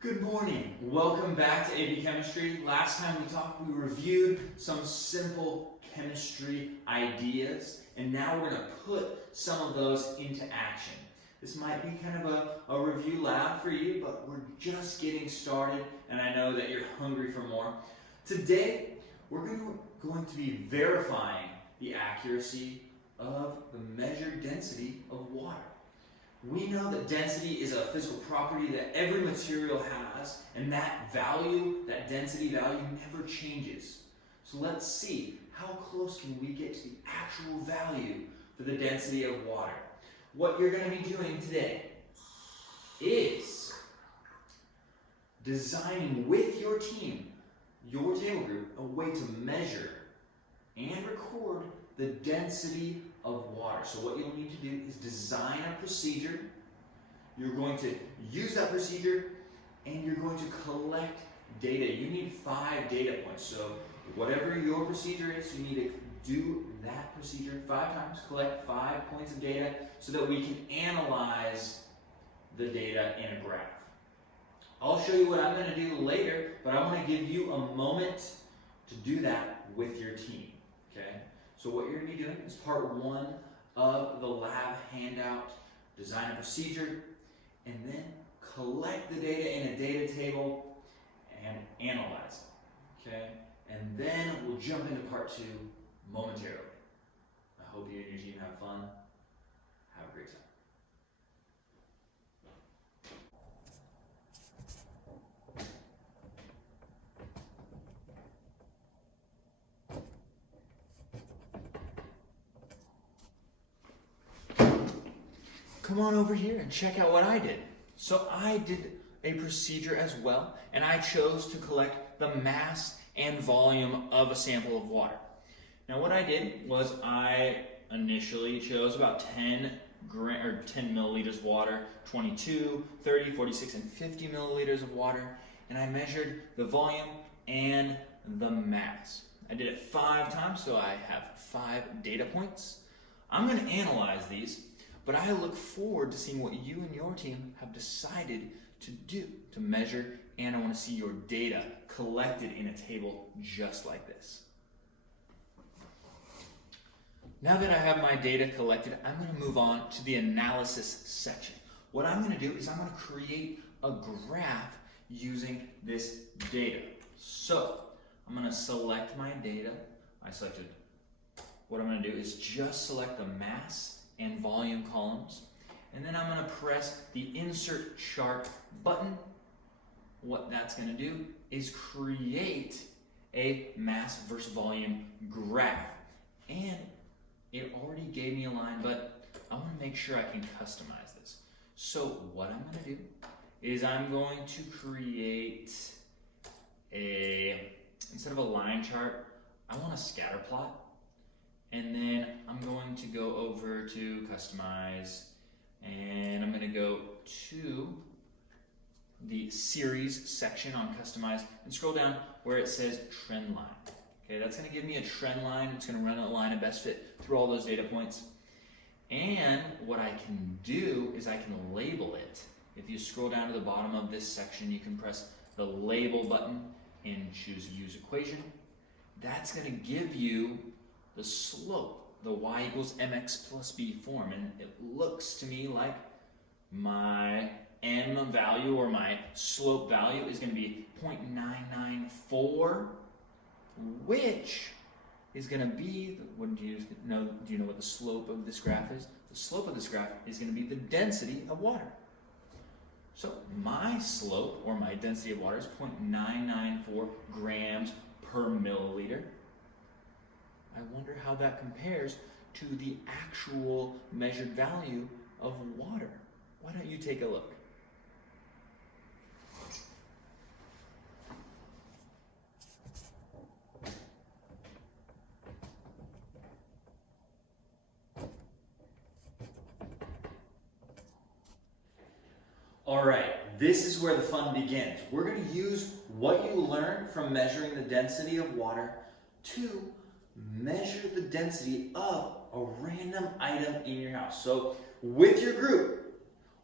Good morning. Welcome back to AP Chemistry. Last time we talked, we reviewed some simple chemistry ideas, and now we're going to put some of those into action. This might be kind of a review lab for you, but we're just getting started, and I know that you're hungry for more. Today, we're going to be verifying the accuracy of the measured density of water. We know that density is a physical property that every material has, and that value, that density value, never changes. So let's see, how close can we get to the actual value for the density of water? What you're going to be doing today is designing with your team, your table group, a way to measure and record the density of water. So what you'll need to do is design a procedure. You're going to use that procedure and you're going to collect data. You need 5 data points. So whatever your procedure is, you need to do that procedure 5 times, collect 5 points of data so that we can analyze the data in a graph. I'll show you what I'm going to do later, but I want to give you a moment to do that with your team. Okay? So what you're going to be doing is part 1 of the lab handout. Design a procedure, and then collect the data in a data table and analyze it. Okay? And then we'll jump into part 2 momentarily. I hope you and your team have fun. Have a great time. Come on over here and check out what I did. So I did a procedure as well, and I chose to collect the mass and volume of a sample of water. Now what I did was I initially chose about 10 milliliters of water, 22, 30, 46, and 50 milliliters of water, and I measured the volume and the mass. I did it 5 times, so I have 5 data points. I'm going to analyze these, but I look forward to seeing what you and your team have decided to do to measure, and I want to see your data collected in a table just like this. Now that I have my data collected, I'm going to move on to the analysis section. What I'm going to do is I'm going to create a graph using this data. So I'm going to select my data. What I'm going to do is just select the mass and volume columns, and then I'm going to press the Insert Chart button. What that's going to do is create a mass versus volume graph, and it already gave me a line, but I want to make sure I can customize this. So what I'm going to do is I'm going to create instead of a line chart, I want a scatter plot. And then I'm going to go over to customize, and I'm going to go to the series section on customize and scroll down where it says trend line. Okay, that's going to give me a trend line. It's going to run a line of best fit through all those data points. And what I can do is I can label it. If you scroll down to the bottom of this section, you can press the label button and choose use equation. That's going to give you the slope, the y equals mx plus b form, and it looks to me like my m value or my slope value is going to be 0.994, which is going to be, do you know what the slope of this graph is? The slope of this graph is going to be the density of water. So my slope or my density of water is 0.994 grams per milliliter. I wonder how that compares to the actual measured value of water. Why don't you take a look? All right, this is where the fun begins. We're going to use what you learned from measuring the density of water to measure the density of a random item in your house. So with your group,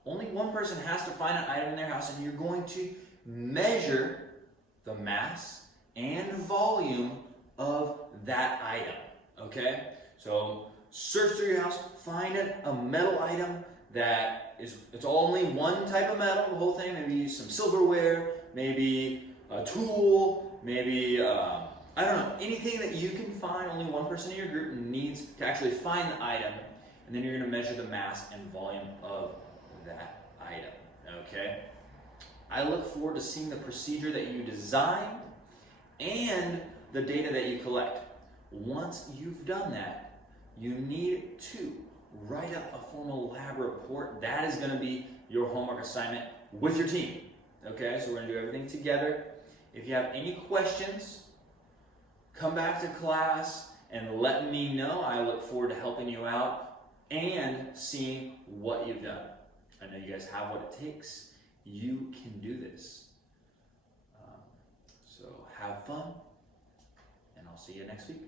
only one person has to find an item in their house, and you're going to measure the mass and volume of that item, okay? So search through your house, find a metal item that it's only one type of metal, the whole thing, maybe some silverware, maybe a tool, maybe, I don't know, anything that you can find. Only one person in your group needs to actually find the item, and then you're gonna measure the mass and volume of that item, okay? I look forward to seeing the procedure that you designed and the data that you collect. Once you've done that, you need to write up a formal lab report. That is going to be your homework assignment with your team. Okay, so we're going to do everything together. If you have any questions, come back to class and let me know. I look forward to helping you out and seeing what you've done. I know you guys have what it takes. You can do this. So have fun, and I'll see you next week.